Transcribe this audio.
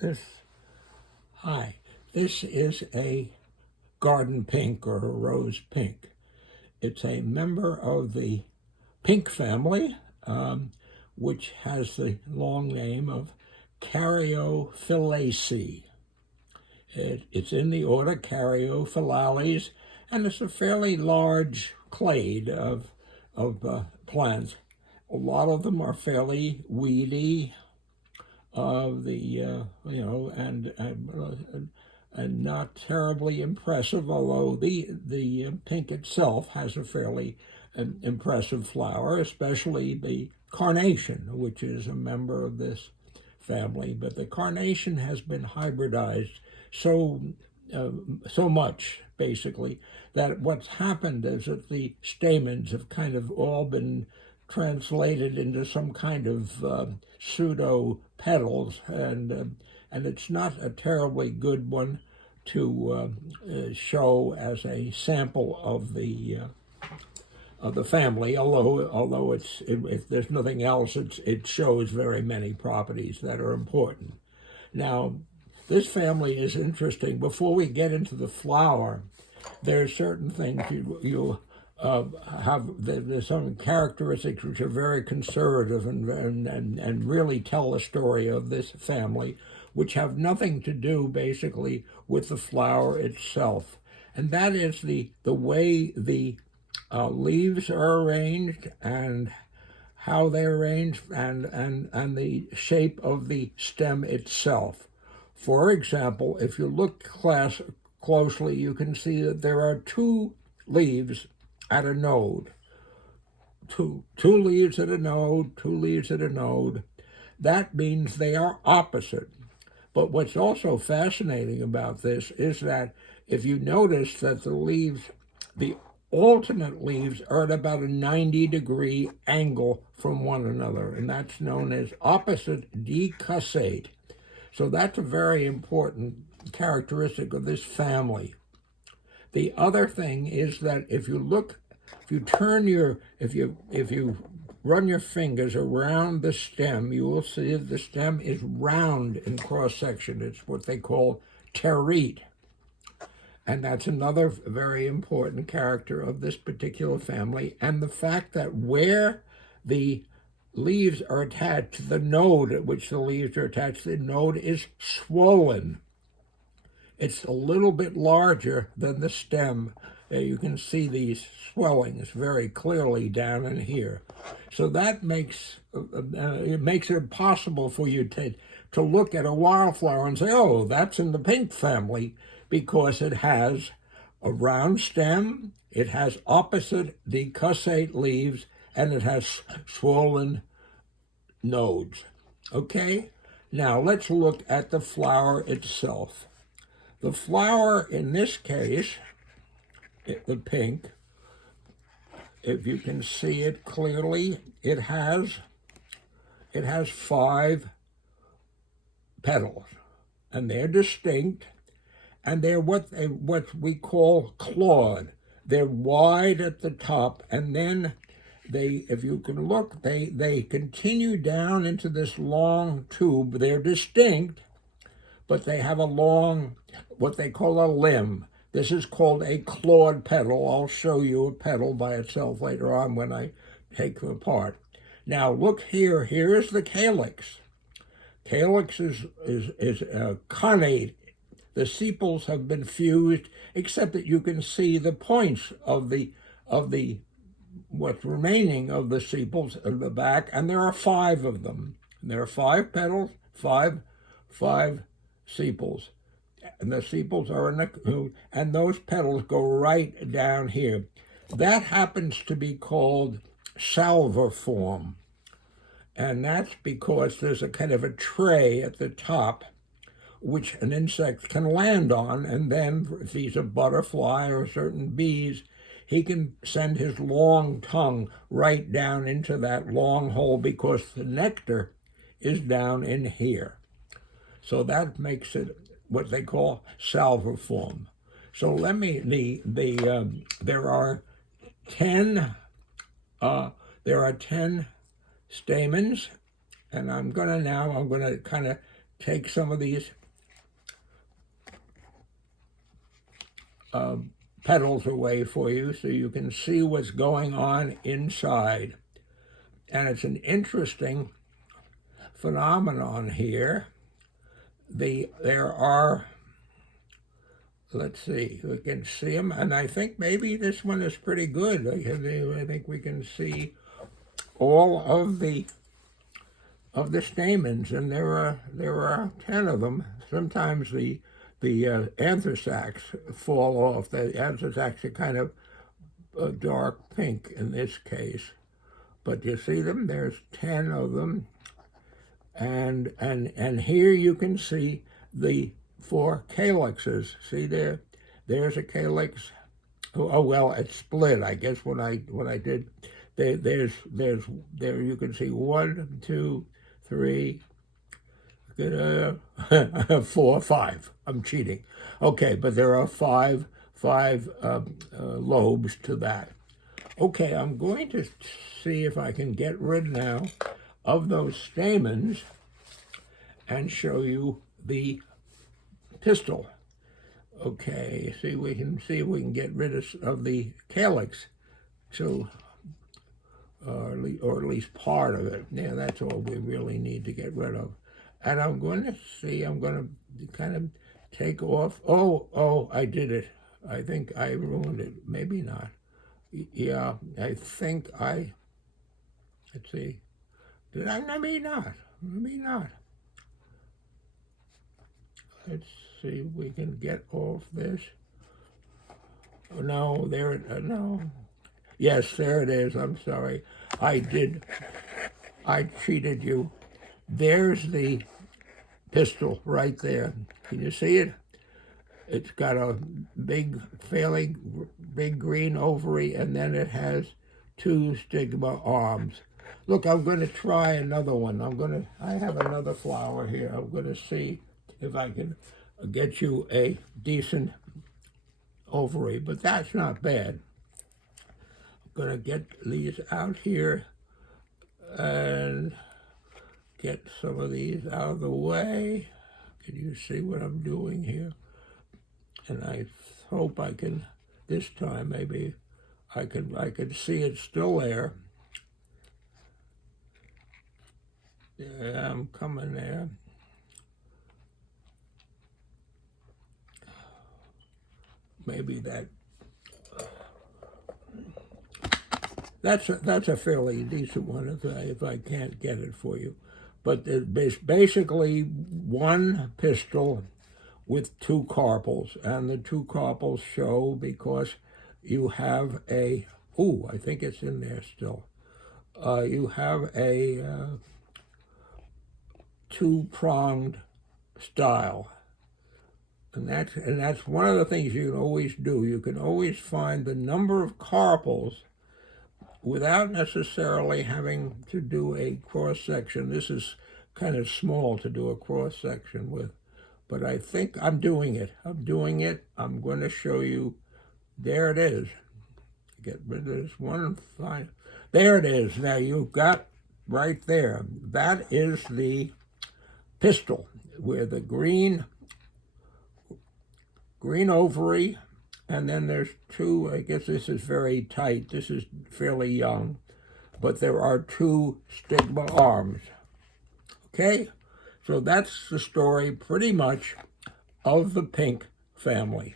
This, hi, this is a garden pink or a rose pink. It's a member of the pink family, which has the long name of Caryophyllaceae. It's in the order Caryophyllaceae, and it's a fairly large clade of plants. A lot of them are fairly weedy, and not terribly impressive. Although the pink itself has a fairly impressive flower, especially the carnation, which is a member of this family. But the carnation has been hybridized so so much, basically, that what's happened is that the stamens have kind of all been translated into some kind of pseudo petals, and it's not a terribly good one to show as a sample of the family. Although if there's nothing else, it shows very many properties that are important. Now, this family is interesting. Before we get into the flower, there are certain things you have. There's some characteristics which are very conservative and really tell the story of this family, which have nothing to do basically with the flower itself, and that is the way the leaves are arranged and how they're arranged and the shape of the stem itself. For example, if you look closely, you can see that there are two leaves at a node. Two leaves at a node, two leaves at a node. That means they are opposite. But what's also fascinating about this is that if you notice that the alternate leaves are at about a 90-degree angle from one another, and that's known as opposite decussate. So that's a very important characteristic of this family. The other thing is that if you run your fingers around the stem, you will see that the stem is round in cross section. It's what they call terete. And that's another very important character of this particular family. And the fact that where the leaves are attached to the node at which the leaves are attached, the node is swollen. It's a little bit larger than the stem. You can see these swellings very clearly down in here. So that makes it possible for you to look at a wildflower and say, oh, that's in the pink family, because it has a round stem, it has opposite decussate leaves, and it has swollen nodes. Okay? Now let's look at the flower itself. The flower in this case, the pink, if you can see it clearly, it has 5 petals, and they're distinct, and they're what we call clawed. They're wide at the top, and then if you can look, they continue down into this long tube. They're distinct, but they have a long, what they call a limb. This is called a clawed petal. I'll show you a petal by itself later on when I take them apart. Now look here. Here is the calyx. Calyx is connate. The sepals have been fused, except that you can see the points of the what's remaining of the sepals at the back, and there are 5 of them. And there are 5 petals, five sepals, and the sepals are in the, and those petals go right down here. That happens to be called salviform, and that's because there's a kind of a tray at the top which an insect can land on, and then if he's a butterfly or certain bees, he can send his long tongue right down into that long hole because the nectar is down in here. So that makes it what they call salviform. So there are 10 stamens, and I'm gonna kind of take some of these petals away for you so you can see what's going on inside. And it's an interesting phenomenon here. There are, let's see, we can see them, and I think maybe this one is pretty good. I think we can see all of the stamens, and there are 10 of them. Sometimes the anthrax fall off. The anthrax are kind of a dark pink in this case, but you see them. There's 10 of them, and here you can see the 4 calyxes. See there, there's a calyx. Oh well, it's split. I guess when I did, there you can see 1, 2, 3, 4, 5. I'm cheating. Okay, but there are five lobes to that. Okay, I'm going to see if I can get rid now of those stamens and show you the pistil. Okay, see we can see if we can get rid of the calyx, so or at least part of it. Yeah, that's all we really need to get rid of. And I'm going to kind of take off. Oh, I did it. I think I ruined it. Maybe not. Yeah, I think let's see. Did I? Maybe not. Maybe not. Let's see if we can get off this. Oh, no, no. Yes, there it is. I'm sorry. I cheated you. There's the pistil right there. Can you see it? It's got a fairly big green ovary, and then it has 2 stigma arms. Look, I'm going to try another one. I have another flower here. I'm going to see if I can get you a decent ovary, but that's not bad. I'm going to get these out here and get some of these out of the way. Can you see what I'm doing here? And I hope I can, this time maybe I can see it still there. Yeah, I'm coming there. Maybe that's a fairly decent one if I can't get it for you. But there's basically 1 pistil with 2 carpels, and the 2 carpels show because you have I think it's in there still. You have a 2-pronged style. And that's one of the things you can always do. You can always find the number of carpels without necessarily having to do a cross-section. This is kind of small to do a cross-section with, but I think I'm doing it. I'm going to show you. There it is. Get rid of this one and find. There it is. Now you've got right there. That is the pistil, where the green ovary, and then there's 2, I guess this is very tight, this is fairly young, but there are 2 stigma arms. Okay, so that's the story pretty much of the pink family.